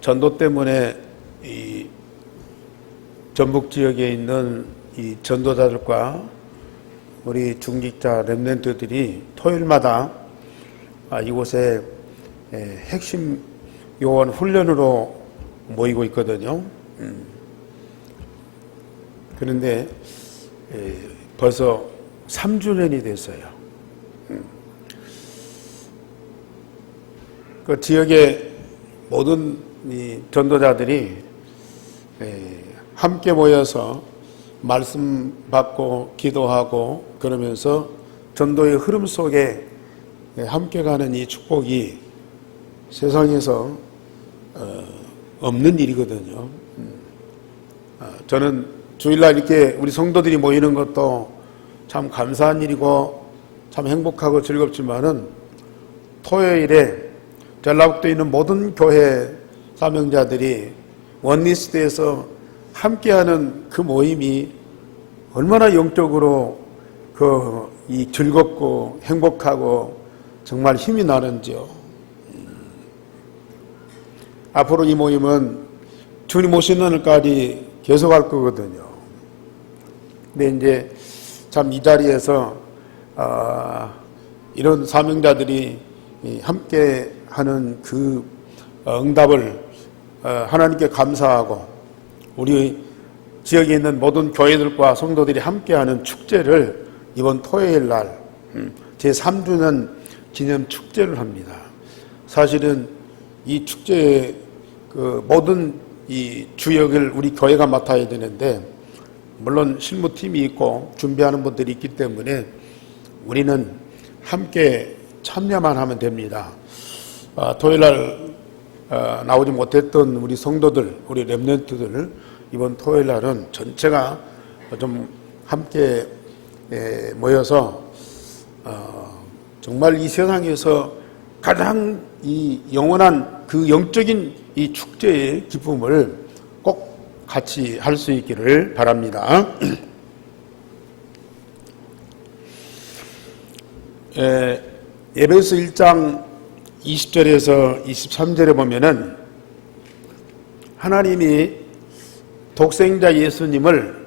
전도 때문에 이 전북 지역에 있는 이 전도자들과 우리 중직자 렘넌트들이 토요일마다 이곳에 핵심 요원 훈련으로 모이고 있거든요. 그런데 벌써 3주년이 됐어요. 그 지역의 모든 이 전도자들이 함께 모여서 말씀 받고 기도하고 그러면서 전도의 흐름 속에 함께 가는 이 축복이 세상에서 없는 일이거든요. 저는 주일날 이렇게 우리 성도들이 모이는 것도 참 감사한 일이고 참 행복하고 즐겁지만은 토요일에 전라북도에 있는 모든 교회 사명자들이 원리스트에서 함께하는 그 모임이 얼마나 영적으로 이 즐겁고 행복하고 정말 힘이 나는지요. 앞으로 이 모임은 주님 오시는 날까지 계속할 거거든요. 근데 이제 참 이 자리에서 이런 사명자들이 함께 하는 그 응답을 하나님께 감사하고 우리 지역에 있는 모든 교회들과 성도들이 함께하는 축제를 이번 토요일 날 제3주년 기념 축제를 합니다. 사실은 이 축제의 그 모든 이 주역을 우리 교회가 맡아야 되는데 물론 실무팀이 있고 준비하는 분들이 있기 때문에 우리는 함께 참여만 하면 됩니다. 토요일 날 나오지 못했던 우리 성도들, 우리 렘넌트들 이번 토요일 날은 전체가 좀 함께 모여서 정말 이 세상에서 가장 이 영원한 그 영적인 이 축제의 기쁨을 꼭 같이 할 수 있기를 바랍니다. 에베소 1장 20절에서 23절에 보면은 하나님이 독생자 예수님을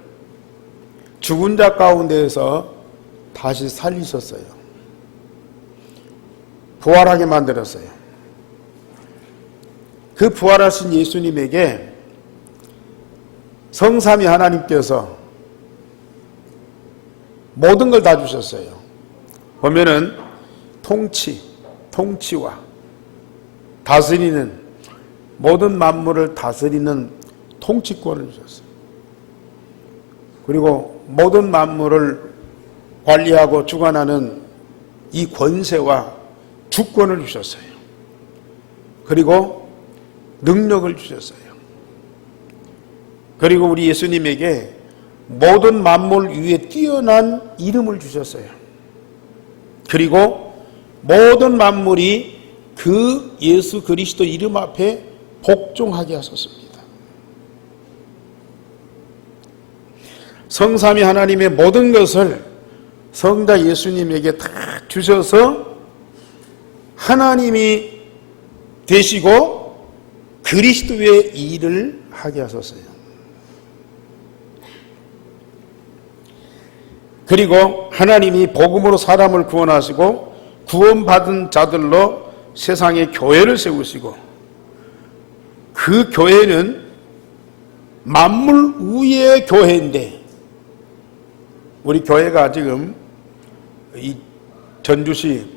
죽은 자 가운데에서 다시 살리셨어요. 부활하게 만들었어요. 그 부활하신 예수님에게 성삼위 하나님께서 모든 걸 다 주셨어요. 보면은 통치와 다스리는 모든 만물을 다스리는 통치권을 주셨어요. 그리고 모든 만물을 관리하고 주관하는 이 권세와 주권을 주셨어요. 그리고 능력을 주셨어요. 그리고 우리 예수님에게 모든 만물 위에 뛰어난 이름을 주셨어요. 그리고 모든 만물이 그 예수 그리스도 이름 앞에 복종하게 하셨습니다. 성삼위 하나님의 모든 것을 성자 예수님에게 다 주셔서 하나님이 되시고 그리스도의 일을 하게 하셨어요. 그리고 하나님이 복음으로 사람을 구원하시고 구원받은 자들로 세상에 교회를 세우시고 그 교회는 만물 위의 교회인데 우리 교회가 지금 이 전주시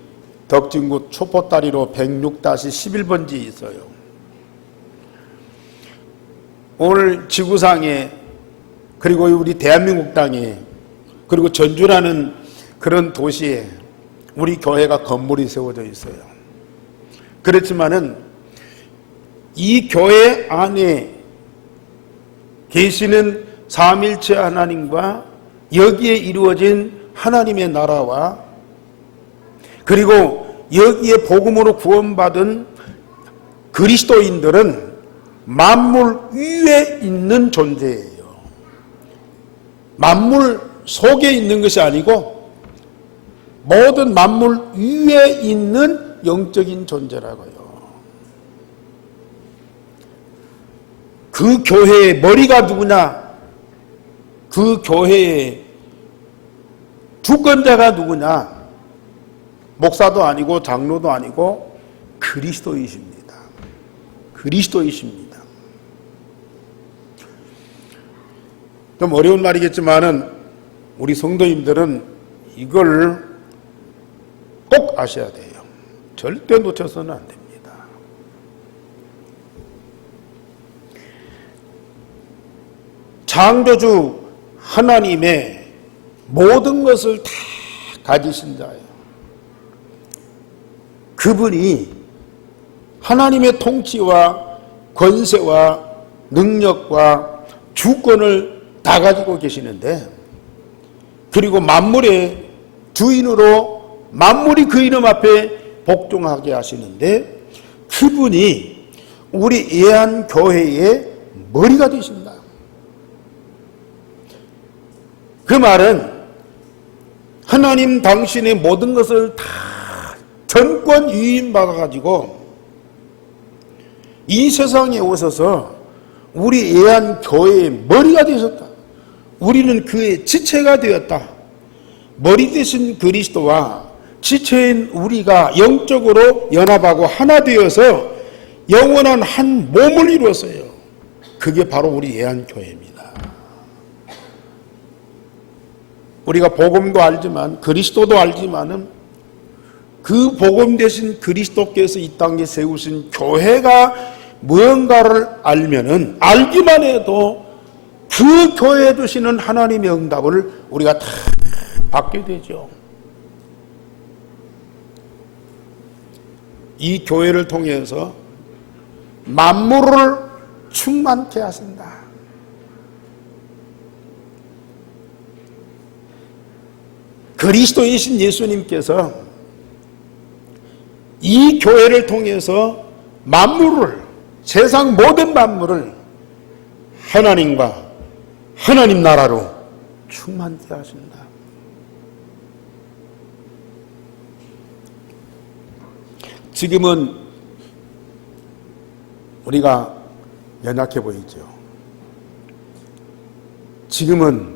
덕진구 초포다리로 106-11번지에 있어요. 오늘 지구상에 그리고 우리 대한민국 땅에 그리고 전주라는 그런 도시에 우리 교회가 건물이 세워져 있어요. 그렇지만은 이 교회 안에 계시는 삼일체 하나님과 여기에 이루어진 하나님의 나라와 그리고 여기에 복음으로 구원받은 그리스도인들은 만물 위에 있는 존재예요. 만물 속에 있는 것이 아니고 모든 만물 위에 있는 영적인 존재라고요. 그 교회의 머리가 누구냐? 그 교회의 주권자가 누구냐? 목사도 아니고 장로도 아니고 그리스도이십니다. 그리스도이십니다. 좀 어려운 말이겠지만은 우리 성도님들은 이걸 꼭 아셔야 돼요. 절대 놓쳐서는 안 됩니다. 창조주 하나님의 모든 것을 다 가지신 자예요. 그분이 하나님의 통치와 권세와 능력과 주권을 다 가지고 계시는데, 그리고 만물의 주인으로 만물이 그 이름 앞에 복종하게 하시는데, 그분이 우리 예한교회의 머리가 되신다. 그 말은 하나님 당신의 모든 것을 다 전권 위임받아가지고 이 세상에 오셔서 우리 예한교회의 머리가 되셨다. 우리는 그의 지체가 되었다. 머리 되신 그리스도와 지체인 우리가 영적으로 연합하고 하나 되어서 영원한 한 몸을 이루었어요. 그게 바로 우리 예한교회입니다. 우리가 복음도 알지만, 그리스도도 알지만은 그 복음 되신 그리스도께서 이 땅에 세우신 교회가 무언가를 알면은, 알기만 해도 그 교회에 주시는 하나님의 응답을 우리가 다 받게 되죠. 이 교회를 통해서 만물을 충만케 하신다. 그리스도이신 예수님께서 이 교회를 통해서 만물을, 세상 모든 만물을 하나님과 하나님 나라로 충만케 하신다. 지금은 우리가 연약해 보이죠. 지금은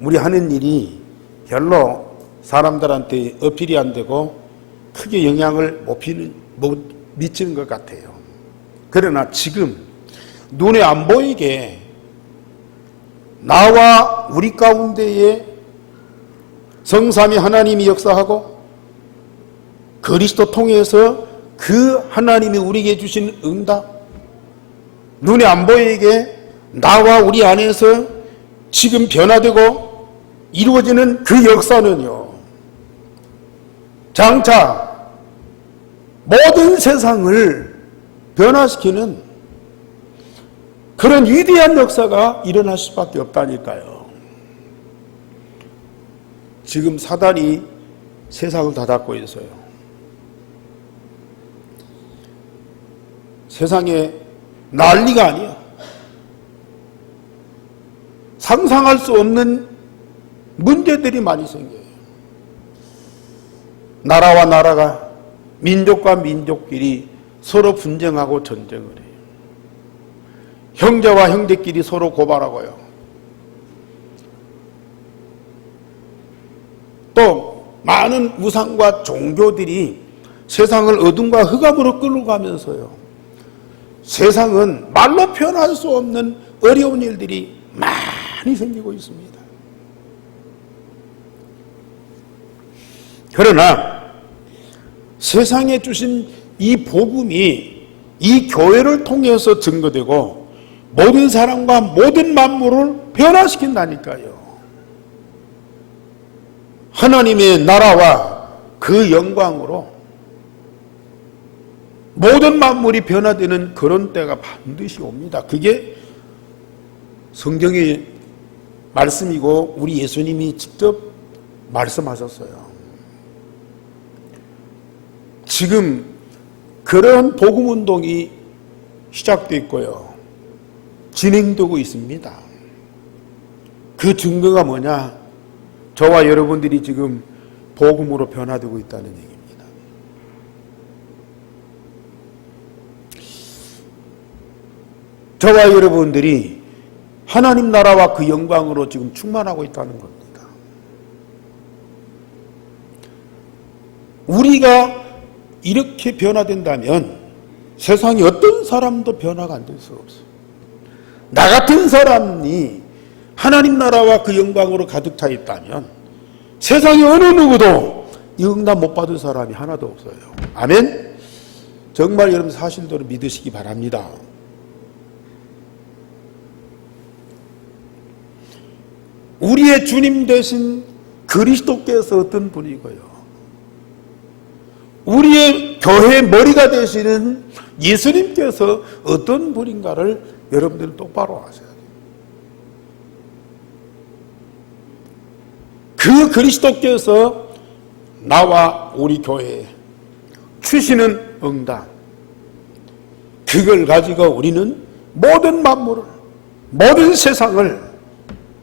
우리 하는 일이 별로 사람들한테 어필이 안 되고 크게 영향을 못 미치는 것 같아요. 그러나 지금 눈에 안 보이게 나와 우리 가운데에 성삼위 하나님이 역사하고 그리스도 통해서 그 하나님이 우리에게 주신 응답, 눈에 안 보이게 나와 우리 안에서 지금 변화되고 이루어지는 그 역사는요, 장차 모든 세상을 변화시키는 그런 위대한 역사가 일어날 수밖에 없다니까요. 지금 사단이 세상을 닫고 있어요. 세상에 난리가 아니야. 상상할 수 없는 문제들이 많이 생겨요. 나라와 나라가, 민족과 민족끼리 서로 분쟁하고 전쟁을 해요. 형제와 형제끼리 서로 고발하고요. 또 많은 우상과 종교들이 세상을 어둠과 흑암으로 끌고 가면서요, 세상은 말로 표현할 수 없는 어려운 일들이 많이 생기고 있습니다. 그러나 세상에 주신 이 복음이 이 교회를 통해서 증거되고 모든 사람과 모든 만물을 변화시킨다니까요. 하나님의 나라와 그 영광으로 모든 만물이 변화되는 그런 때가 반드시 옵니다. 그게 성경의 말씀이고 우리 예수님이 직접 말씀하셨어요. 지금 그런 복음운동이 시작되어 있고요, 진행되고 있습니다. 그 증거가 뭐냐? 저와 여러분들이 지금 복음으로 변화되고 있다는 얘기입니다. 저와 여러분들이 하나님 나라와 그 영광으로 지금 충만하고 있다는 겁니다. 우리가 이렇게 변화된다면 세상에 어떤 사람도 변화가 안 될 수 없어요. 나 같은 사람이 하나님 나라와 그 영광으로 가득 차 있다면 세상에 어느 누구도 이 응답 못 받은 사람이 하나도 없어요. 아멘? 정말 여러분 사실대로 믿으시기 바랍니다. 우리의 주님 되신 그리스도께서 어떤 분이고요, 우리의 교회의 머리가 되시는 예수님께서 어떤 분인가를 여러분들 똑바로 아셔야 돼요. 그 그리스도께서 나와 우리 교회에 주시는 응답, 그걸 가지고 우리는 모든 만물을, 모든 세상을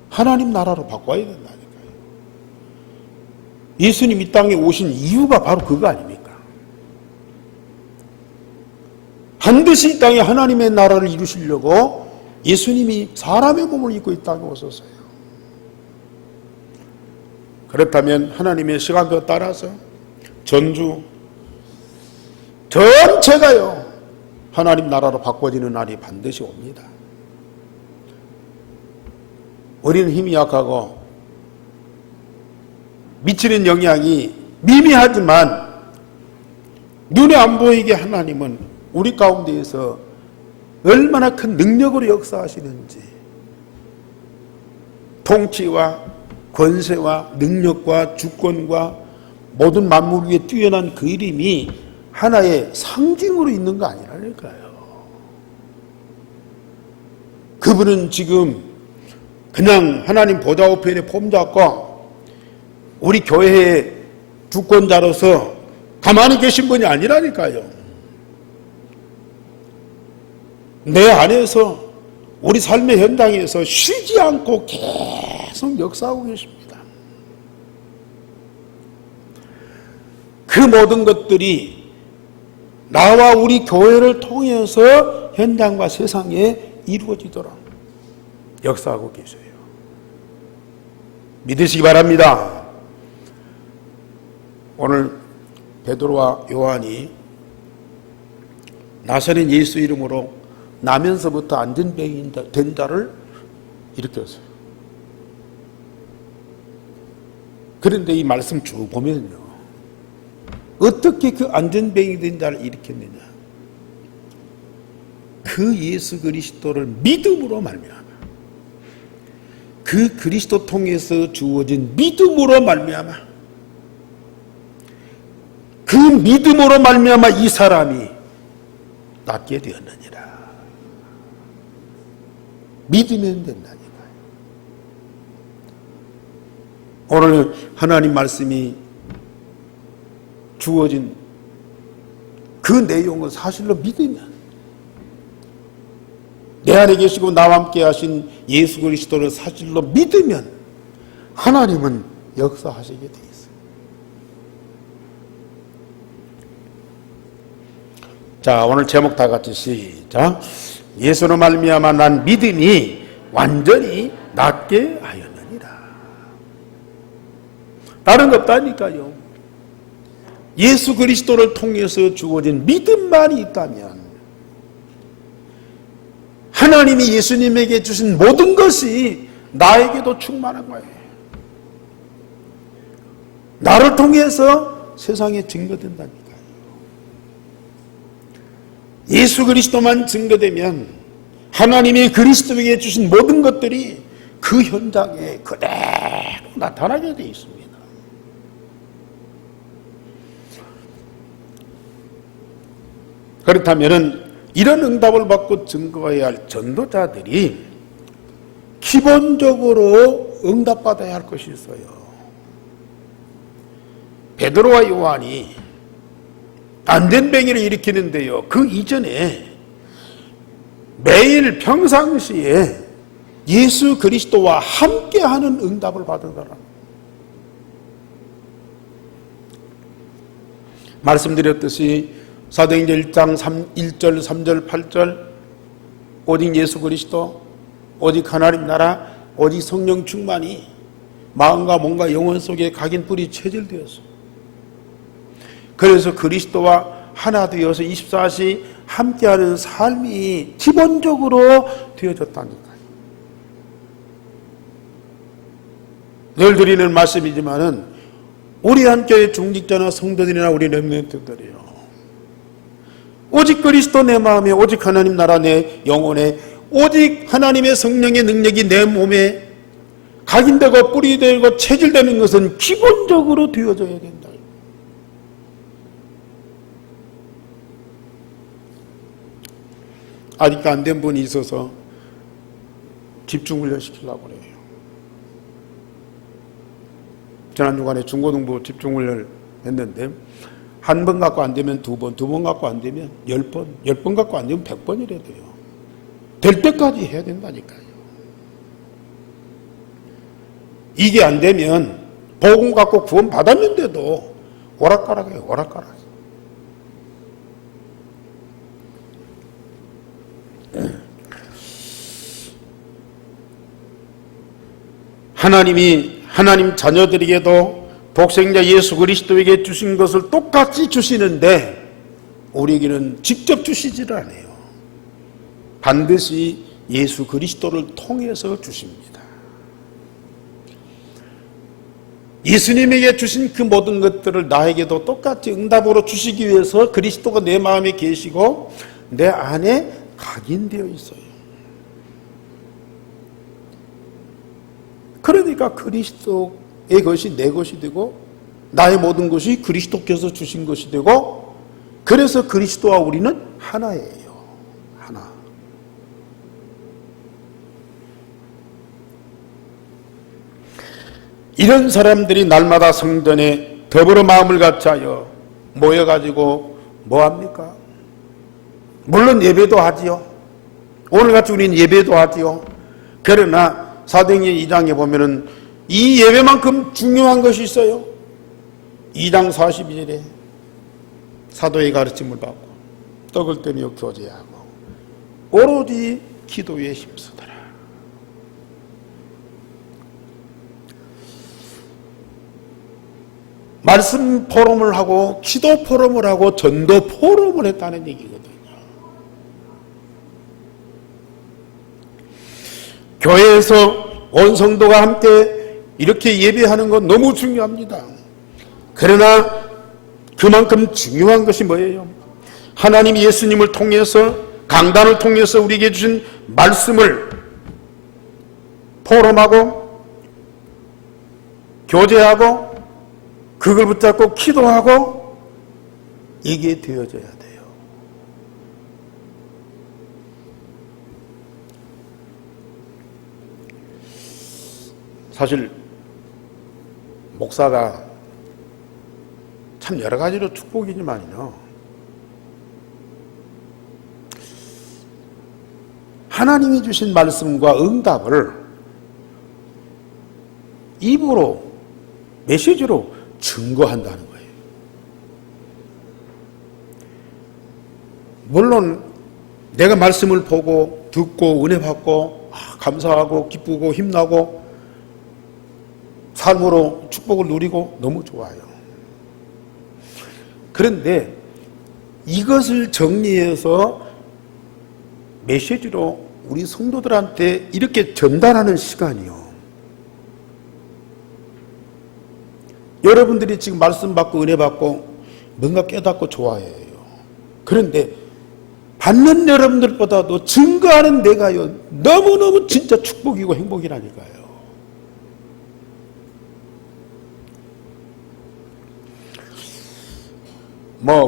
하나님 나라로 바꿔야 된다니까요. 예수님 이 땅에 오신 이유가 바로 그거 아닙니까? 반드시 이 땅에 하나님의 나라를 이루시려고 예수님이 사람의 몸을 입고 이 땅에 오셨어요. 그렇다면 하나님의 시간표에 따라서 전주 전체가요 하나님 나라로 바꿔지는 날이 반드시 옵니다. 우리는 힘이 약하고 미치는 영향이 미미하지만 눈에 안 보이게 하나님은 우리 가운데에서 얼마나 큰 능력으로 역사하시는지, 통치와 권세와 능력과 주권과 모든 만물 위에 뛰어난 그 이름이 하나의 상징으로 있는 거 아니라니까요. 그분은 지금 그냥 하나님 보좌 우편에 폼 잡고 우리 교회의 주권자로서 가만히 계신 분이 아니라니까요. 내 안에서 우리 삶의 현장에서 쉬지 않고 계속 역사하고 계십니다. 그 모든 것들이 나와 우리 교회를 통해서 현장과 세상에 이루어지도록 역사하고 계세요. 믿으시기 바랍니다. 오늘 베드로와 요한이 나사렛 예수 이름으로 나면서부터 안전병이 된 자를 일으켰어요. 그런데 이 말씀 쭉 보면요, 어떻게 그 안전병이 된 자를 일으켰느냐? 그 예수 그리스도를 믿음으로 말미암아, 그 그리스도 통해서 주어진 믿음으로 말미암아, 그 믿음으로 말미암아 이 사람이 낫게 되었느니라. 믿으면 된다니까요. 오늘 하나님 말씀이 주어진 그 내용은 사실로 믿으면, 내 안에 계시고 나와 함께 하신 예수 그리스도를 사실로 믿으면 하나님은 역사하시게 돼 있어요. 자, 오늘 제목 다 같이 시작. 예수로 말미암아 난 믿음이 완전히 낫게 하였느니라. 다른 것 없다니까요. 예수 그리스도를 통해서 주어진 믿음만이 있다면 하나님이 예수님에게 주신 모든 것이 나에게도 충만한 거예요. 나를 통해서 세상에 증거된다니까요. 예수 그리스도만 증거되면 하나님이 그리스도에게 주신 모든 것들이 그 현장에 그대로 나타나게 되어 있습니다. 그렇다면 이런 응답을 받고 증거해야 할 전도자들이 기본적으로 응답받아야 할 것이 있어요. 베드로와 요한이 안전병이를 일으키는데요, 그 이전에 매일 평상시에 예수 그리스도와 함께하는 응답을 받은 사람. 말씀드렸듯이 사도행전 1장 1절 3절 8절 오직 예수 그리스도, 오직 하나님 나라, 오직 성령 충만이 마음과 몸과 영혼 속에 각인 뿌리 체질되었어. 그래서 그리스도와 하나 되어서 24시 함께하는 삶이 기본적으로 되어졌다니까요. 늘 드리는 말씀이지만은 우리 한교회 중직자나 성도들이나 우리 렘넌트들이요, 오직 그리스도 내 마음에, 오직 하나님 나라 내 영혼에, 오직 하나님의 성령의 능력이 내 몸에 각인되고 뿌리되고 체질되는 것은 기본적으로 되어져야 된다. 아직도 안 된 분이 있어서 집중훈련 시키려고 그래요. 지난 주간에 중고등부 집중훈련을 했는데 한 번 갖고 안 되면 두 번, 두 번 갖고 안 되면 10번, 10번 갖고 안 되면 100번이라 돼요. 될 때까지 해야 된다니까요. 이게 안 되면 복음 갖고 구원 받았는데도 오락가락해요. 오락가락. 하나님이 하나님 자녀들에게도 독생자 예수 그리스도에게 주신 것을 똑같이 주시는데 우리에게는 직접 주시지를 않아요. 반드시 예수 그리스도를 통해서 주십니다. 예수님에게 주신 그 모든 것들을 나에게도 똑같이 응답으로 주시기 위해서 그리스도가 내 마음에 계시고 내 안에 각인되어 있어요. 그러니까 그리스도의 것이 내 것이 되고 나의 모든 것이 그리스도께서 주신 것이 되고, 그래서 그리스도와 우리는 하나예요. 하나. 이런 사람들이 날마다 성전에 더불어 마음을 같이하여 모여가지고 뭐합니까? 물론 예배도 하지요. 오늘같이 우리는 예배도 하지요. 그러나 사도행전 2장에 보면은 이 예배만큼 중요한 것이 있어요. 2장 42절에 사도의 가르침을 받고 떡을 떼며 교제하고 오로지 기도에 힘쓰더라. 말씀 포럼을 하고 기도 포럼을 하고 전도 포럼을 했다는 얘기거든요. 교회에서 온 성도가 함께 이렇게 예배하는 건 너무 중요합니다. 그러나 그만큼 중요한 것이 뭐예요? 하나님 예수님을 통해서, 강단을 통해서 우리에게 주신 말씀을 포럼하고 교제하고 그걸 붙잡고 기도하고 이게 되어져야 돼요. 사실 목사가 참 여러 가지로 축복이지만요, 하나님이 주신 말씀과 응답을 입으로, 메시지로 증거한다는 거예요. 물론 내가 말씀을 보고 듣고 은혜 받고 감사하고 기쁘고 힘나고 삶으로 축복을 누리고 너무 좋아요. 그런데 이것을 정리해서 메시지로 우리 성도들한테 이렇게 전달하는 시간이요, 여러분들이 지금 말씀 받고 은혜 받고 뭔가 깨닫고 좋아해요. 그런데 받는 여러분들보다도 증거하는 내가요 너무너무 진짜 축복이고 행복이라니까요.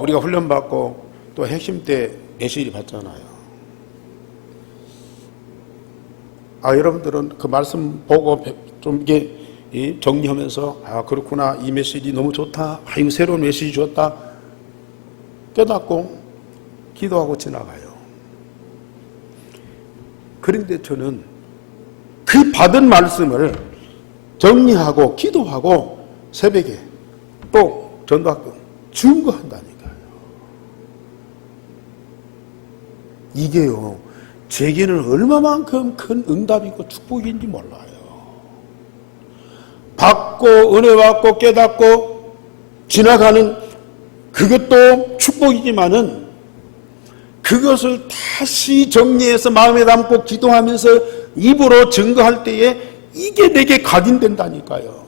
우리가 훈련받고 또 핵심 때 메시지 받잖아요. 여러분들은 그 말씀 보고 좀 이게 정리하면서 그렇구나, 이 메시지 너무 좋다, 이거 새로운 메시지 좋다 깨닫고 기도하고 지나가요. 그런데 저는 그 받은 말씀을 정리하고 기도하고 새벽에 또 전도하고 증거한다니까요. 이게요 제게는 얼마만큼 큰 응답이고 축복인지 몰라요. 받고 은혜 받고 깨닫고 지나가는 그것도 축복이지만은 그것을 다시 정리해서 마음에 담고 기도하면서 입으로 증거할 때에 이게 내게 각인된다니까요.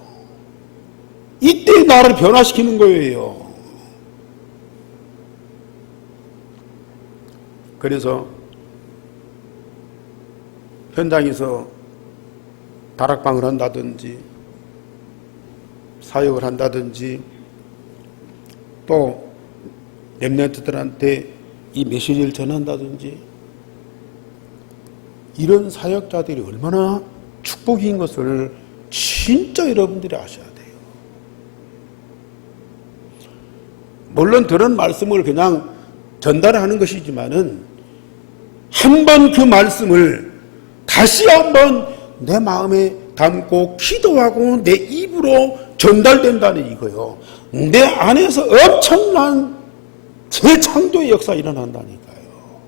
이때 나를 변화시키는 거예요. 그래서 현장에서 다락방을 한다든지 사역을 한다든지 또 렘넌트들한테 이 메시지를 전한다든지 이런 사역자들이 얼마나 축복인 것을 진짜 여러분들이 아셔야 돼요. 물론 들은 말씀을 그냥 전달하는 것이지만은 한 번 그 말씀을 다시 한번 내 마음에 담고 기도하고 내 입으로 전달된다는 이거요. 내 안에서 엄청난 재창조의 역사 일어난다니까요.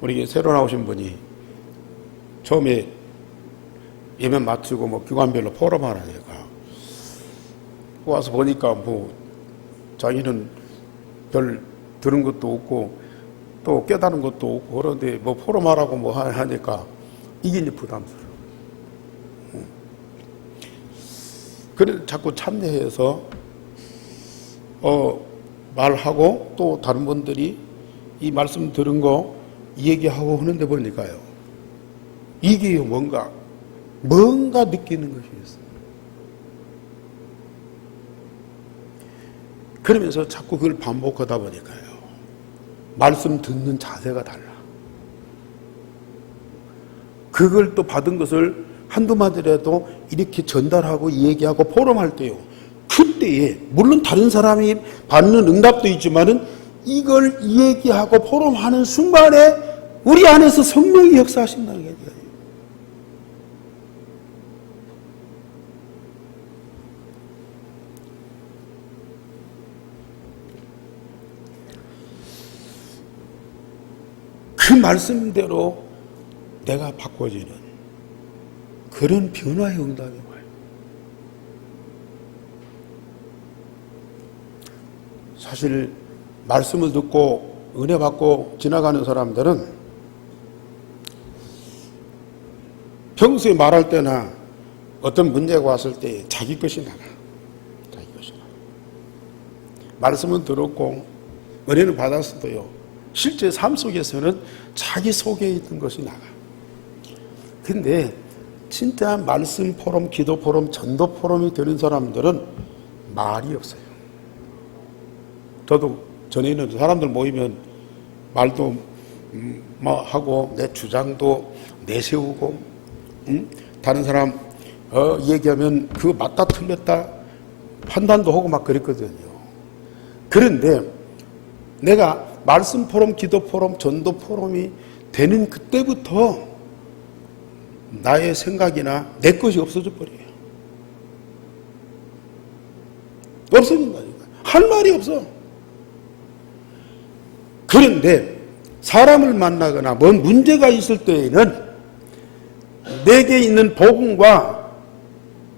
우리 새로 나오신 분이 처음에 예배 마치고 뭐 기관별로 포럼을 하니까 와서 보니까 뭐 자기는 별 들은 것도 없고 또 깨달은 것도 없고 그런데 뭐 포럼하라고 뭐 하니까 이게 이제 부담스러워. 그래 자꾸 참여해서 말하고 또 다른 분들이 이 말씀 들은 거 얘기하고 하는데 보니까요. 이게 뭔가 느끼는 것이 있어요. 그러면서 자꾸 그걸 반복하다 보니까요. 말씀 듣는 자세가 달라. 그걸 또 받은 것을 한두 마디라도 이렇게 전달하고 얘기하고 포럼할 때요. 그때에 물론 다른 사람이 받는 응답도 있지만은 이걸 얘기하고 포럼하는 순간에 우리 안에서 성령이 역사하신다는 거예요. 그 말씀대로 내가 바꿔지는 그런 변화의 응답이 와요. 사실 말씀을 듣고 은혜 받고 지나가는 사람들은 평소에 말할 때나 어떤 문제가 왔을 때 자기 것이 나가. 자기 것이 나가. 말씀은 들었고 은혜는 받았어도요. 실제 삶 속에서는 자기 속에 있는 것이 나가. 근데 진짜 말씀 포럼, 기도 포럼, 전도 포럼이 되는 사람들은 말이 없어요. 저도 전에는 사람들 모이면 말도 뭐 하고 내 주장도 내세우고 다른 사람 얘기하면 그거 맞다 틀렸다 판단도 하고 막 그랬거든요. 그런데 내가 말씀 포럼, 기도 포럼, 전도 포럼이 되는 그때부터 나의 생각이나 내 것이 없어져 버려요. 없어진다니까. 할 말이 없어. 그런데 사람을 만나거나 뭔 문제가 있을 때에는 내게 있는 복음과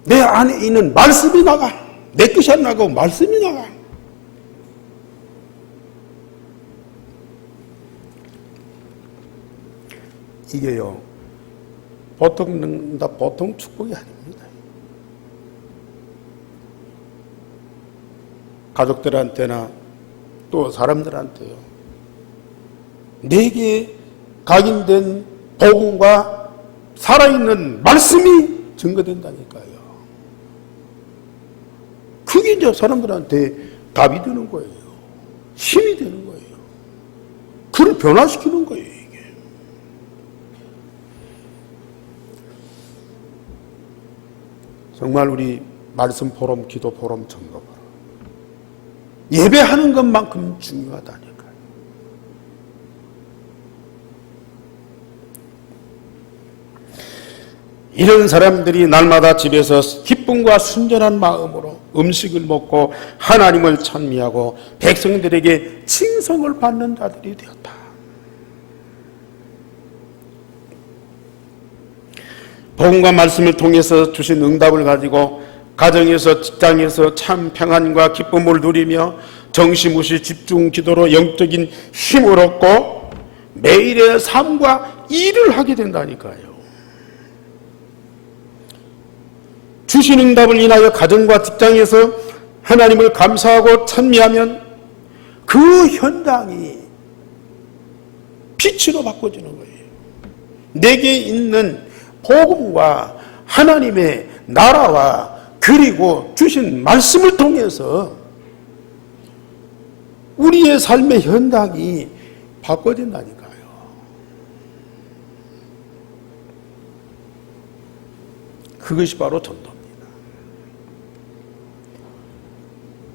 내 안에 있는 말씀이 나가. 내 것이 안 나가고 말씀이 나가. 이게요, 보통 축복이 아닙니다. 가족들한테나 또 사람들한테요. 내게 각인된 복음과 살아있는 말씀이 증거된다니까요. 그게 이제 사람들한테 답이 되는 거예요. 힘이 되는 거예요. 그를 변화시키는 거예요. 정말 우리 말씀 포럼, 기도 포럼, 전도 포럼 예배하는 것만큼 중요하다니까요. 이런 사람들이 날마다 집에서 기쁨과 순전한 마음으로 음식을 먹고 하나님을 찬미하고 백성들에게 칭송을 받는 자들이 되었다. 복음과 말씀을 통해서 주신 응답을 가지고 가정에서 직장에서 참 평안과 기쁨을 누리며 정신없이 집중 기도로 영적인 힘을 얻고 매일의 삶과 일을 하게 된다니까요. 주신 응답을 인하여 가정과 직장에서 하나님을 감사하고 찬미하면 그 현장이 빛으로 바꿔지는 거예요. 내게 있는 복음과 하나님의 나라와 그리고 주신 말씀을 통해서 우리의 삶의 현장이 바꿔진다니까요. 그것이 바로 전도입니다.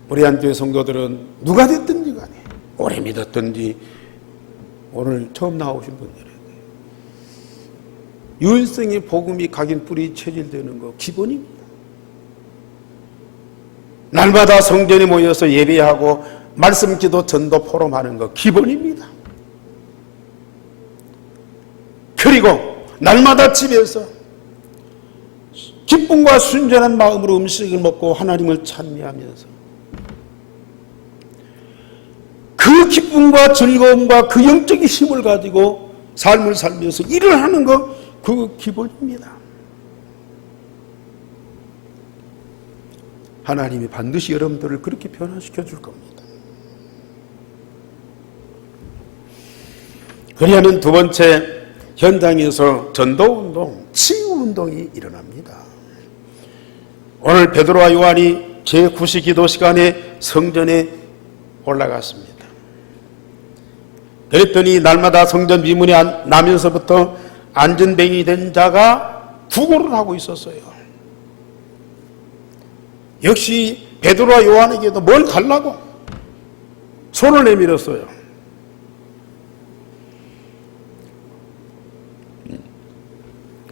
우리 한교회 성도들은 누가 됐든지 간에 오래 믿었든지 오늘 처음 나오신 분들에게 유일성의 복음이 각인 뿌리 체질되는 거 기본입니다. 날마다 성전에 모여서 예배하고 말씀 기도 전도 포럼하는 거 기본입니다. 그리고 날마다 집에서 기쁨과 순전한 마음으로 음식을 먹고 하나님을 찬미하면서 그 기쁨과 즐거움과 그 영적인 힘을 가지고 삶을 살면서 일을 하는 거 그 기본입니다. 하나님이 반드시 여러분들을 그렇게 변화시켜 줄 겁니다. 그리하면 두 번째 현장에서 전도운동, 치유운동이 일어납니다. 오늘 베드로와 요한이 제9시 기도 시간에 성전에 올라갔습니다. 그랬더니 날마다 성전 미문이 나면서부터 안전뱅이 된 자가 구걸을 하고 있었어요. 역시 베드로와 요한에게도 뭘 달라고 손을 내밀었어요.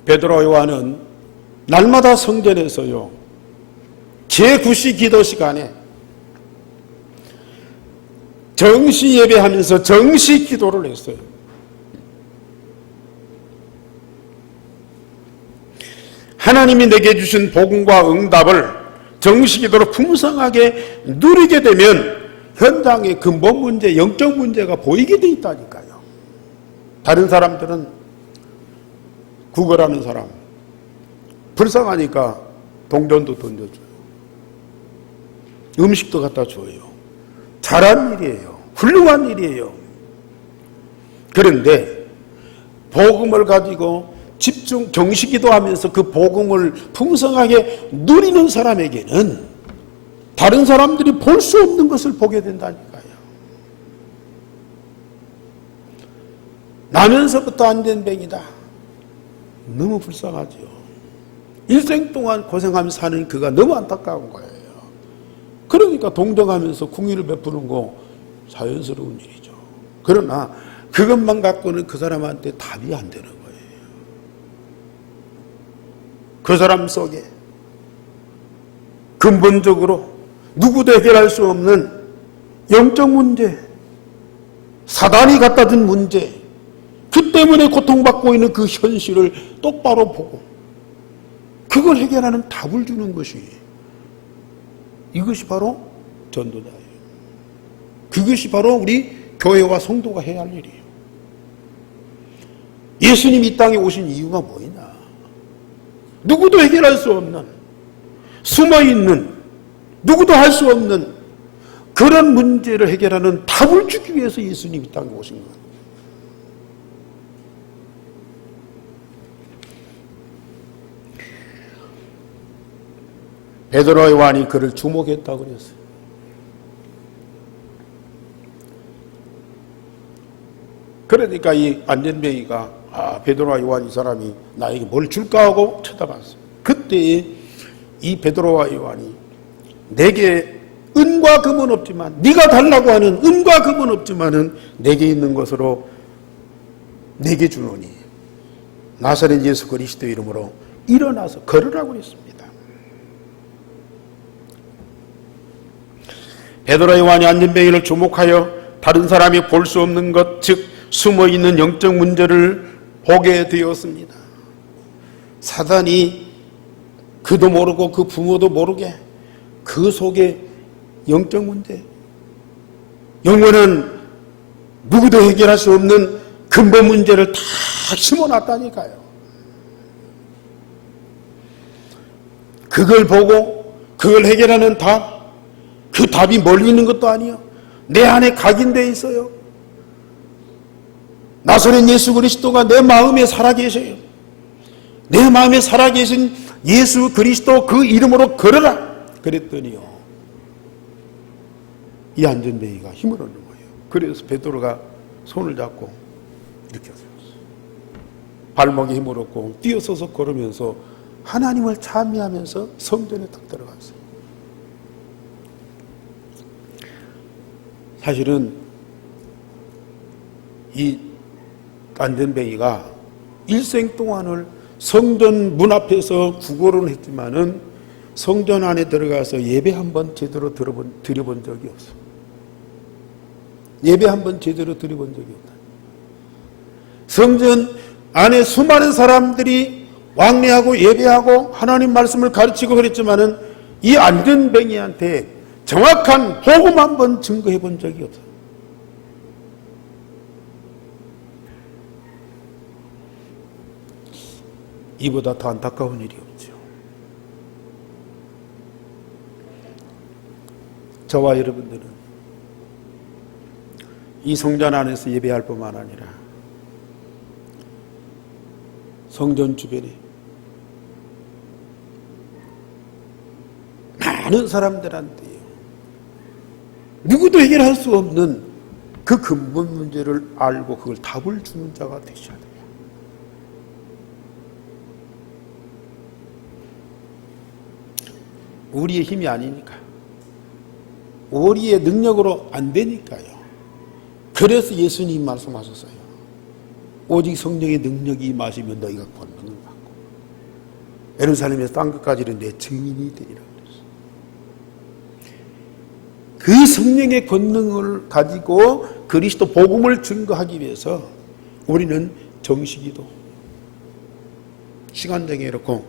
베드로와 요한은 날마다 성전에서요 제9시 기도 시간에 정시 예배하면서 정시 기도를 했어요. 하나님이 내게 주신 복음과 응답을 정시 기도로 풍성하게 누리게 되면 현장에 근본 문제, 영적 문제가 보이게 돼 있다니까요. 다른 사람들은 구걸하는 사람 불쌍하니까 동전도 던져줘요. 음식도 갖다 줘요. 잘한 일이에요. 훌륭한 일이에요. 그런데 복음을 가지고 집중 정시기도 하면서 그 복음을 풍성하게 누리는 사람에게는 다른 사람들이 볼 수 없는 것을 보게 된다니까요. 나면서부터 안전뱅이다. 너무 불쌍하죠. 일생 동안 고생하면서 사는 그가 너무 안타까운 거예요. 그러니까 동정하면서 궁의를 베푸는 거 자연스러운 일이죠. 그러나 그것만 갖고는 그 사람한테 답이 안 되는 거예요. 그 사람 속에 근본적으로 누구도 해결할 수 없는 영적 문제, 사단이 갖다 준 문제, 그 때문에 고통받고 있는 그 현실을 똑바로 보고 그걸 해결하는 답을 주는 것이 이것이 바로 전도자예요. 그것이 바로 우리 교회와 성도가 해야 할 일이에요. 예수님이 이 땅에 오신 이유가 뭐냐? 누구도 해결할 수 없는, 숨어있는, 누구도 할 수 없는 그런 문제를 해결하는 답을 주기 위해서 예수님이 이 땅에 오신 거예요. 베드로와 요한이 그를 주목했다고 그랬어요. 그러니까 이 안전뱅이가 베드로와 요한 이 사람이 나에게 뭘 줄까 하고 쳐다봤어요. 그때 이 베드로와 요한이 내게 은과 금은 없지만 네가 달라고 하는 은과 금은 없지만은 내게 있는 것으로 내게 주노니 나사렛 예수 그리스도 이름으로 일어나서 걸으라고 했습니다. 베드로 요한이 안전뱅이를 주목하여 다른 사람이 볼 수 없는 것, 즉 숨어있는 영적 문제를 보게 되었습니다. 사단이 그도 모르고 그 부모도 모르게 그 속에 영적 문제, 영혼은 누구도 해결할 수 없는 근본 문제를 다 심어놨다니까요. 그걸 보고 그걸 해결하는 답, 그 답이 멀리 있는 것도 아니요, 내 안에 각인되어 있어요. 나사렛 예수 그리스도가 내 마음에 살아계셔요. 내 마음에 살아계신 예수 그리스도 그 이름으로 걸어라 그랬더니요, 이 안전뱅이가 힘을 얻는 거예요. 그래서 베드로가 손을 잡고 이렇게 세웠어요. 발목에 힘을 얻고 뛰어서서 걸으면서 하나님을 찬미하면서 성전에 딱 들어갔어요. 사실은 이 안전뱅이가 일생 동안을 성전 문 앞에서 구걸은 했지만은 성전 안에 들어가서 예배 한번 제대로 드려본 적이 없어. 예배 한번 제대로 드려본 적이 없다. 성전 안에 수많은 사람들이 왕래하고 예배하고 하나님 말씀을 가르치고 그랬지만은 이 안전뱅이한테 정확한 복음 한번 증거해 본 적이 없어. 이보다 더 안타까운 일이 없죠. 저와 여러분들은 이 성전 안에서 예배할 뿐만 아니라 성전 주변에 많은 사람들한테요, 누구도 해결할 수 없는 그 근본 문제를 알고 그걸 답을 주는 자가 되셔야 돼요. 우리의 힘이 아니니까, 우리의 능력으로 안 되니까요. 그래서 예수님 말씀하셨어요. 오직 성령의 능력이 임하시면 너희가 권능을 받고 예루살렘에서 땅 끝까지는 내 증인이 되리라 그랬어요. 그 성령의 권능을 가지고 그리스도 복음을 증거하기 위해서 우리는 정식기도, 시간정에 이렇고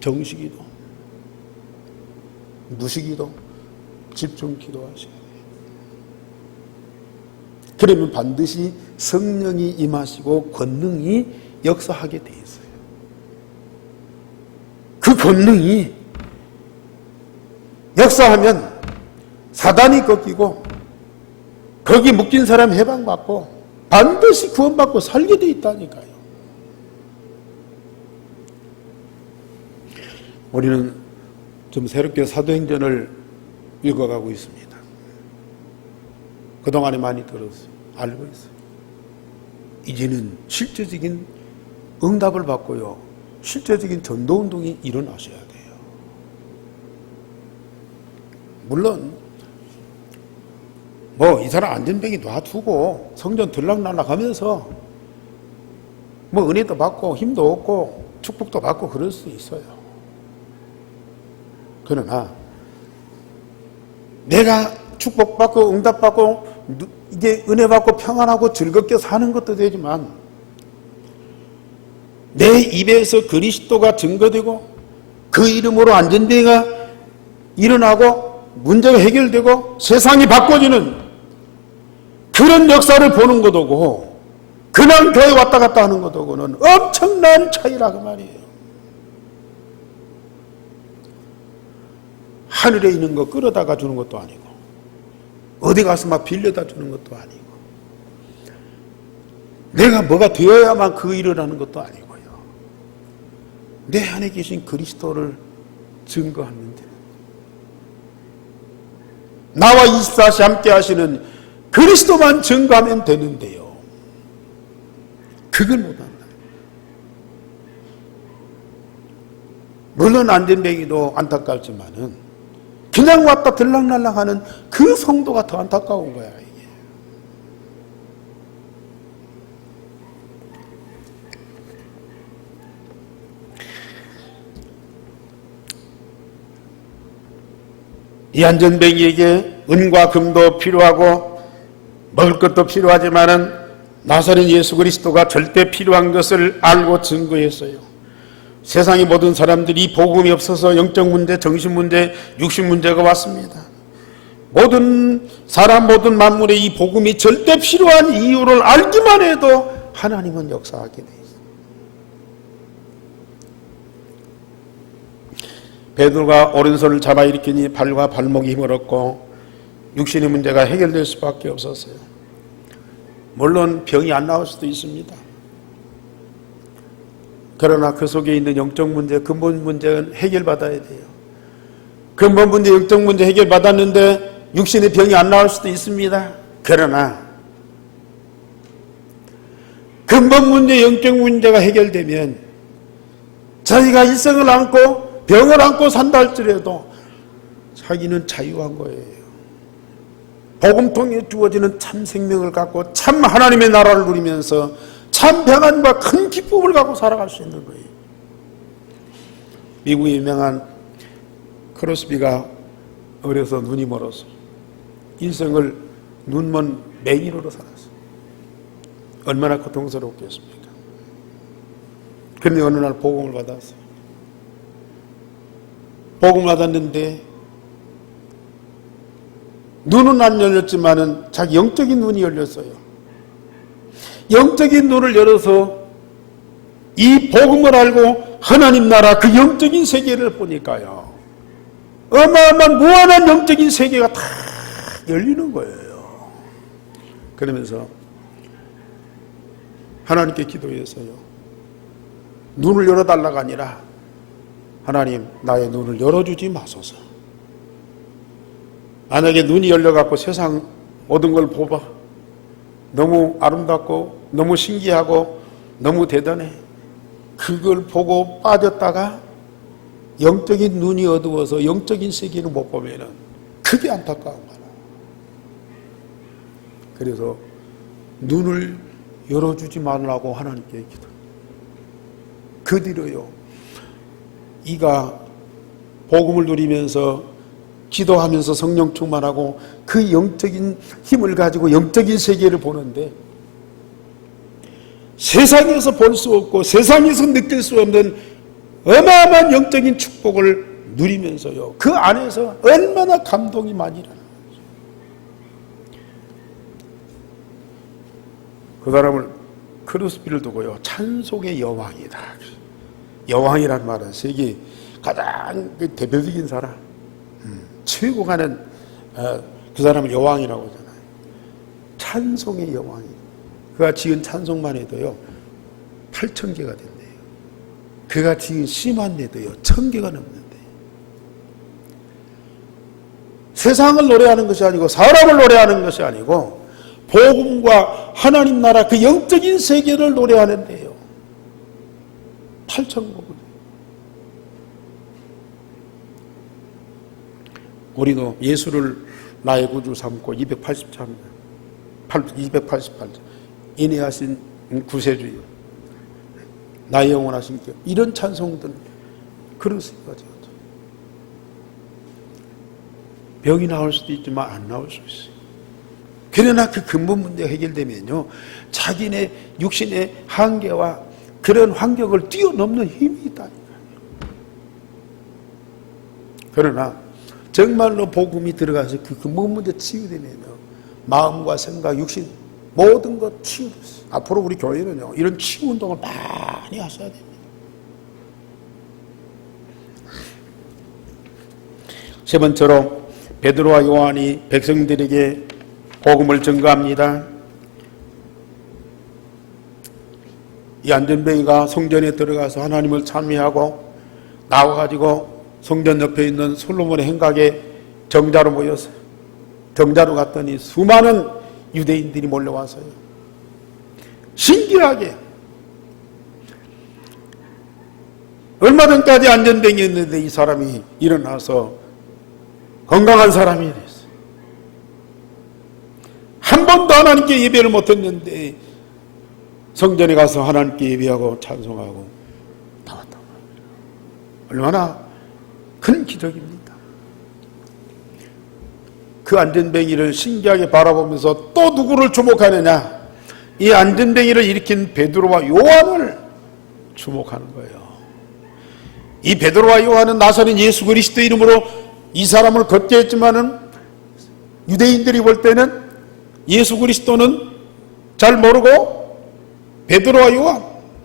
정식기도, 무식기도, 집중 기도하셔야 돼요. 그러면 반드시 성령이 임하시고 권능이 역사하게 돼 있어요. 그 권능이 역사하면 사단이 꺾이고 거기 묶인 사람 해방받고 반드시 구원받고 살게 돼 있다니까요. 우리는 좀 새롭게 사도행전을 읽어가고 있습니다. 그동안에 많이 들었어요. 알고 있어요. 이제는 실제적인 응답을 받고요, 실제적인 전도운동이 일어나셔야 돼요. 물론 이 사람 안전뱅이 놔두고 성전 들락날락 하면서 은혜도 받고 힘도 얻고 축복도 받고 그럴 수 있어요. 그러나 내가 축복받고 응답받고 이게 은혜받고 평안하고 즐겁게 사는 것도 되지만 내 입에서 그리스도가 증거되고 그 이름으로 안전뱅이가 일어나고 문제가 해결되고 세상이 바꿔지는 그런 역사를 보는 것하고 그냥 교회 왔다 갔다 하는 것하고는 엄청난 차이라고 말이에요. 하늘에 있는 거 끌어다가 주는 것도 아니고 어디 가서 막 빌려다 주는 것도 아니고 내가 뭐가 되어야만 그 일을 하는 것도 아니고요. 내 안에 계신 그리스도를 증거하면 돼요. 나와 24시 함께 하시는 그리스도만 증거하면 되는데요. 그걸 못한다. 물론 안전뱅이도 안타깝지만은 그냥 왔다 들락날락하는 그 성도가 더 안타까운 거야. 이게. 이 안전뱅이에게 은과 금도 필요하고 먹을 것도 필요하지만은 나사렛 예수 그리스도가 절대 필요한 것을 알고 증거했어요. 세상의 모든 사람들이 복음이 없어서 영적 문제, 정신 문제, 육신 문제가 왔습니다. 모든 사람, 모든 만물의 이 복음이 절대 필요한 이유를 알기만 해도 하나님은 역사하게 돼 있어요. 베드로가 오른손을 잡아 일으키니 발과 발목이 힘을 얻고 육신의 문제가 해결될 수밖에 없었어요. 물론 병이 안 나올 수도 있습니다. 그러나 그 속에 있는 영적 문제, 근본 문제는 해결받아야 돼요. 근본 문제, 영적 문제 해결받았는데 육신의 병이 안 나올 수도 있습니다. 그러나 근본 문제, 영적 문제가 해결되면 자기가 일생을 안고 병을 안고 산다 할지라도 자기는 자유한 거예요. 복음 통해 주어지는 참 생명을 갖고 참 하나님의 나라를 누리면서 참 평안과 큰 기쁨을 갖고 살아갈 수 있는 거예요. 미국의 유명한 크로스비가 어려서 눈이 멀어서 일생을 눈먼 맹인으로 살았어요. 얼마나 고통스럽겠습니까? 그런데 어느 날 복음을 받았어요. 복음을 받았는데 눈은 안 열렸지만은 자기 영적인 눈이 열렸어요. 영적인 눈을 열어서 이 복음을 알고 하나님 나라 그 영적인 세계를 보니까요, 어마어마한 무한한 영적인 세계가 다 열리는 거예요. 그러면서 하나님께 기도했어요. 눈을 열어달라가 아니라 하나님, 나의 눈을 열어주지 마소서. 만약에 눈이 열려갖고 세상 모든 걸 보봐. 너무 아름답고 너무 신기하고 너무 대단해. 그걸 보고 빠졌다가 영적인 눈이 어두워서 영적인 세계를 못 보면은 그게 안타까운 거야. 그래서 눈을 열어주지 말라고 하나님께 기도. 그 뒤로요, 이가 복음을 누리면서 기도하면서 성령 충만하고 그 영적인 힘을 가지고 영적인 세계를 보는데 세상에서 볼 수 없고 세상에서 느낄 수 없는 어마어마한 영적인 축복을 누리면서요, 그 안에서 얼마나 감동이 많이 일어나요. 그 사람을 크로스비를 두고요, 찬송의 여왕이다. 여왕이란 말은 세계 가장 대표적인 사람, 최고 가는 그 사람을 여왕이라고 하잖아요. 찬송의 여왕이. 그가 지은 찬송만 해도요 8,000개가 된대요. 그가 지은 시만 해도요 1,000개가 넘는데, 세상을 노래하는 것이 아니고 사람을 노래하는 것이 아니고 복음과 하나님 나라 그 영적인 세계를 노래하는데요 8,000곡을. 우리도 예수를 나의 구주 삼고 288절 인내하신 구세주여 나의 영원하신 께 이런 찬송들 그렇습니다. 병이 나올 수도 있지만 안 나올 수 있어요. 그러나 그 근본 문제가 해결되면요 자기네 육신의 한계와 그런 환경을 뛰어넘는 힘이 있다니까요. 그러나 정말로 복음이 들어가서 그 근본 문제 치유되면요 마음과 생각, 육신 모든 것 치유됐어요. 앞으로 우리 교회는요 이런 치유 운동을 많이 하셔야 됩니다. 세 번째로 베드로와 요한이 백성들에게 복음을 증거합니다. 이 안전뱅이가 성전에 들어가서 하나님을 찬미하고 나와가지고 성전 옆에 있는 솔로몬의 행각에 정자로 모였어요. 정자로 갔더니 수많은 유대인들이 몰려와서요 신기하게 얼마 전까지 안전뱅이였는데 이 사람이 일어나서 건강한 사람이 됐어요. 한 번도 하나님께 예배를 못했는데 성전에 가서 하나님께 예배하고 찬송하고 나왔다고 합니다. 얼마나 큰 기적입니다. 그 안전뱅이를 신기하게 바라보면서 또 누구를 주목하느냐? 이 안전뱅이를 일으킨 베드로와 요한을 주목하는 거예요. 이 베드로와 요한은 나사렛 예수 그리스도 이름으로 이 사람을 걷게 했지만은 유대인들이 볼 때는 예수 그리스도는 잘 모르고 베드로와 요한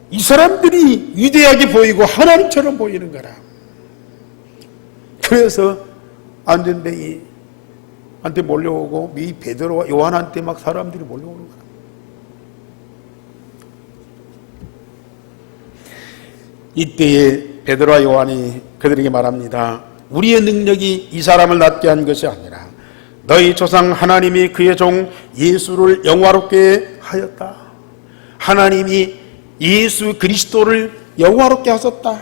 이 사람들이 위대하게 보이고 하나님처럼 보이는 거라. 그래서 안전뱅이한테 몰려오고 이 베드로와 요한한테 막 사람들이 몰려오는 거라. 이때에 베드로와 요한이 그들에게 말합니다. 우리의 능력이 이 사람을 낫게 한 것이 아니라 너희 조상 하나님이 그의 종 예수를 영화롭게 하였다. 하나님이 예수 그리스도를 영화롭게 하셨다.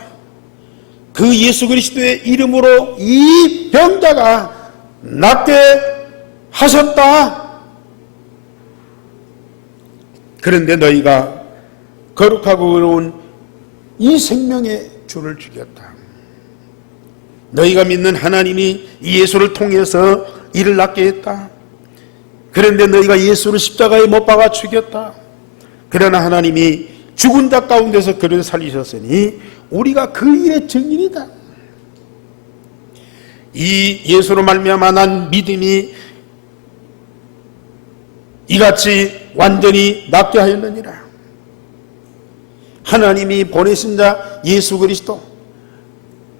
그 예수 그리스도의 이름으로 이 병자가 낫게 하셨다. 그런데 너희가 거룩하고 의로운 이 생명의 주를 죽였다. 너희가 믿는 하나님이 이 예수를 통해서 이를 낫게 했다. 그런데 너희가 예수를 십자가에 못 박아 죽였다. 그러나 하나님이 죽은 자 가운데서 그를 살리셨으니 우리가 그 일의 증인이다. 이 예수로 말미암아 난 믿음이 이같이 완전히 낫게 하였느니라. 하나님이 보내신 자 예수 그리스도,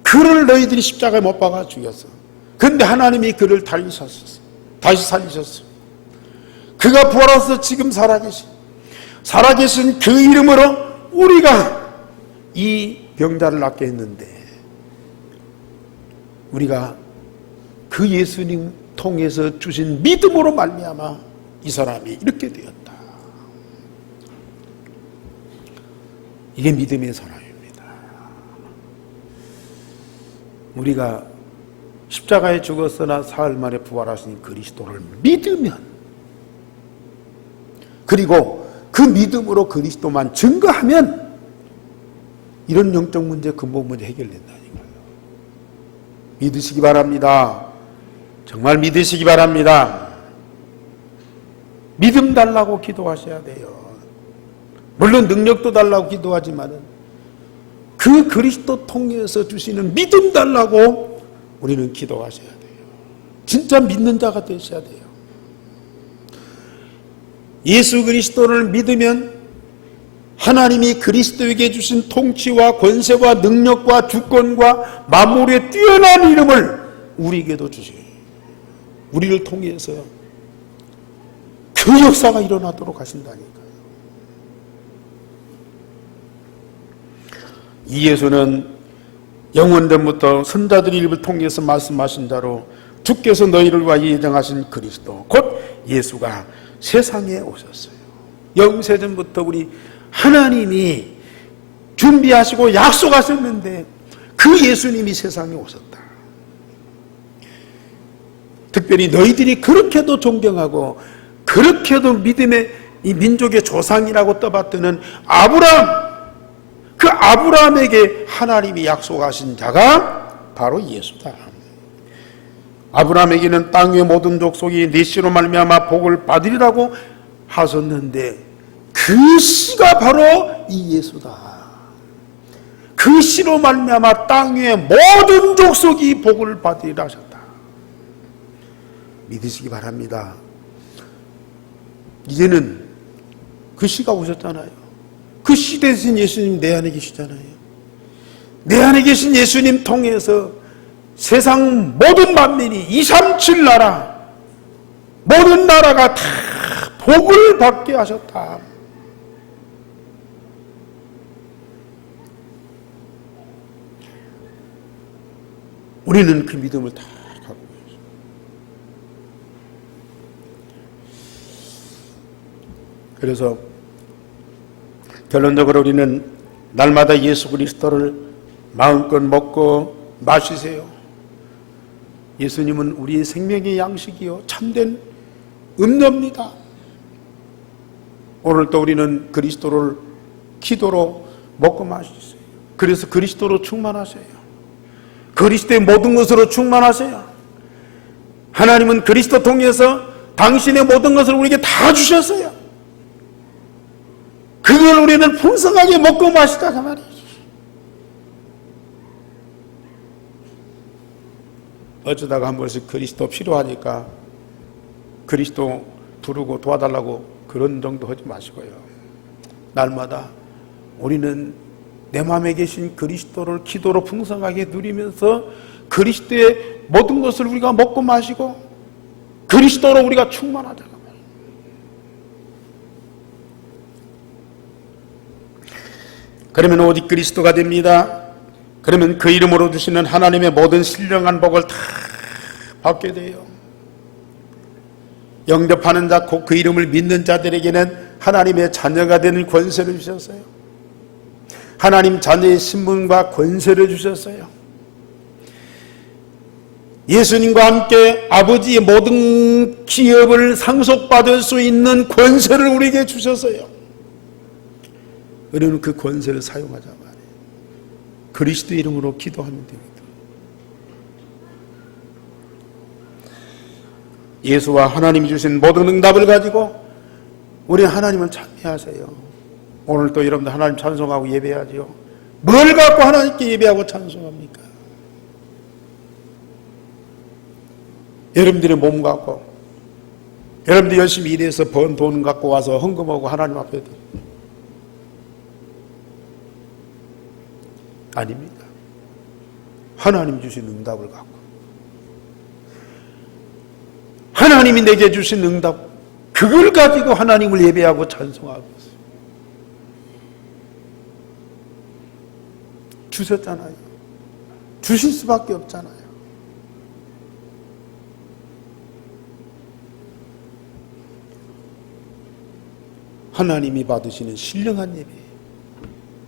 그를 너희들이 십자가에 못 박아 죽였어. 그런데 하나님이 그를 살리셨어. 다시 살리셨어. 그가 부활해서 지금 살아계신 그 이름으로 우리가 이 병자를 낫게 했는데, 우리가 그 예수님 통해서 주신 믿음으로 말미암아 이 사람이 이렇게 되었다. 이게 믿음의 사람입니다. 우리가 십자가에 죽었으나 사흘 만에 부활하신 그리스도를 믿으면, 그리고 그 믿음으로 그리스도만 증거하면 이런 영적 문제, 근본 문제 해결된다니까요. 믿으시기 바랍니다. 정말 믿으시기 바랍니다. 믿음 달라고 기도하셔야 돼요. 물론 능력도 달라고 기도하지만은 그 그리스도 통해서 주시는 믿음 달라고 우리는 기도하셔야 돼요. 진짜 믿는 자가 되셔야 돼요. 예수 그리스도를 믿으면 하나님이 그리스도에게 주신 통치와 권세와 능력과 주권과 만물의 뛰어난 이름을 우리에게도 주셔요. 우리를 통해서 그 역사가 일어나도록 하신다니까요. 이 예수는 영원전부터 선자들의 입을 통해서 말씀하신 자로 주께서 너희를 위하여 예정하신 그리스도 곧 예수가 세상에 오셨어요. 영세전부터 우리 하나님이 준비하시고 약속하셨는데 그 예수님이 세상에 오셨다. 특별히 너희들이 그렇게도 존경하고 그렇게도 믿음의 이 민족의 조상이라고 떠받드는 아브라함, 그 아브라함에게 하나님이 약속하신 자가 바로 예수다. 아브라함에게는 땅 위의 모든 족속이 네 씨로 말미암아 복을 받으리라고 하셨는데 그 씨가 바로 이 예수다. 그 씨로 말미암아 땅 위의 모든 족속이 복을 받으리라 하셨다. 믿으시기 바랍니다. 이제는 그 씨가 오셨잖아요. 그 씨 대신 예수님 내 안에 계시잖아요. 내 안에 계신 예수님 통해서 세상 모든 만민이 237 나라, 모든 나라가 다 복을 받게 하셨다. 우리는 그 믿음을 다 갖고 있습니다. 그래서 결론적으로 우리는 날마다 예수 그리스도를 마음껏 먹고 마시세요. 예수님은 우리의 생명의 양식이요 참된 음료입니다. 오늘도 우리는 그리스도를 기도로 먹고 마시세요. 그래서 그리스도로 충만하세요. 그리스도의 모든 것으로 충만하세요. 하나님은 그리스도 통해서 당신의 모든 것을 우리에게 다 주셨어요. 그걸 우리는 풍성하게 먹고 마시자 그 말이에요. 어쩌다가 한 번씩 그리스도 필요하니까 그리스도 부르고 도와달라고 그런 정도 하지 마시고요. 날마다 우리는 내 마음에 계신 그리스도를 기도로 풍성하게 누리면서 그리스도의 모든 것을 우리가 먹고 마시고 그리스도로 우리가 충만하자. 그러면 오직 그리스도가 됩니다. 그러면 그 이름으로 주시는 하나님의 모든 신령한 복을 다 받게 돼요. 영접하는 자, 곧 그 이름을 믿는 자들에게는 하나님의 자녀가 되는 권세를 주셨어요. 하나님 자녀의 신분과 권세를 주셨어요. 예수님과 함께 아버지의 모든 기업을 상속받을 수 있는 권세를 우리에게 주셨어요. 우리는 그 권세를 사용하자 말이에요. 그리스도 이름으로 기도하면 됩니다. 예수와 하나님이 주신 모든 응답을 가지고 우리 하나님을 찬미하세요. 오늘 또 여러분들 하나님 찬송하고 예배하지요. 뭘 갖고 하나님께 예배하고 찬송합니까? 여러분들의 몸 갖고, 여러분들 열심히 일해서 번 돈 갖고 와서 헌금하고 하나님 앞에 아닙니다. 하나님 주신 응답을 갖고, 하나님이 내게 주신 응답, 그걸 가지고 하나님을 예배하고 찬송하고 있어요. 주셨잖아요. 주실 수밖에 없잖아요. 하나님이 받으시는 신령한 예배,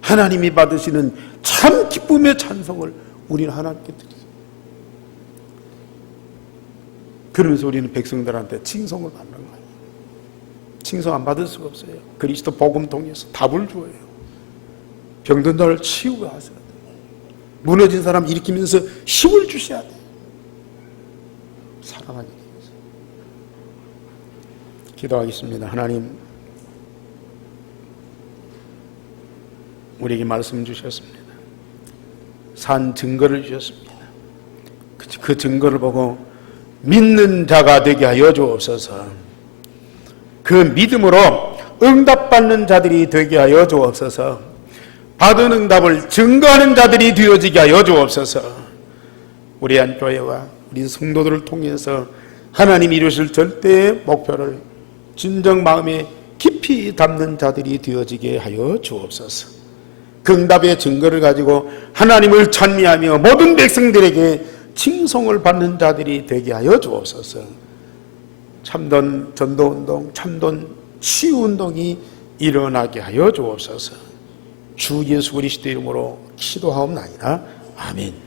하나님이 받으시는 참 기쁨의 찬송을 우리는 하나님께 드리죠. 그러면서 우리는 백성들한테 칭송을 받는 거예요. 칭송 안 받을 수가 없어요. 그리스도 복음 통해서 답을 주어요. 병든 자를 치유가 하셔야 돼요. 무너진 사람 일으키면서 힘을 주셔야 돼요. 사랑하는 일이죠. 기도하겠습니다. 하나님, 우리에게 말씀 주셨습니다. 산 증거를 주셨습니다. 그 증거를 보고 믿는 자가 되게 하여 주옵소서. 그 믿음으로 응답받는 자들이 되게 하여 주옵소서. 받은 응답을 증거하는 자들이 되어지게 하여 주옵소서. 우리 안교회와 우리 성도들을 통해서 하나님이 이루실 절대의 목표를 진정 마음에 깊이 담는 자들이 되어지게 하여 주옵소서. 그 응답의 증거를 가지고 하나님을 찬미하며 모든 백성들에게 칭송을 받는 자들이 되게 하여 주옵소서. 참된 전도운동, 참된 치유운동이 일어나게 하여 주옵소서. 주 예수 그리스도 이름으로 기도하옵나이다. 아멘.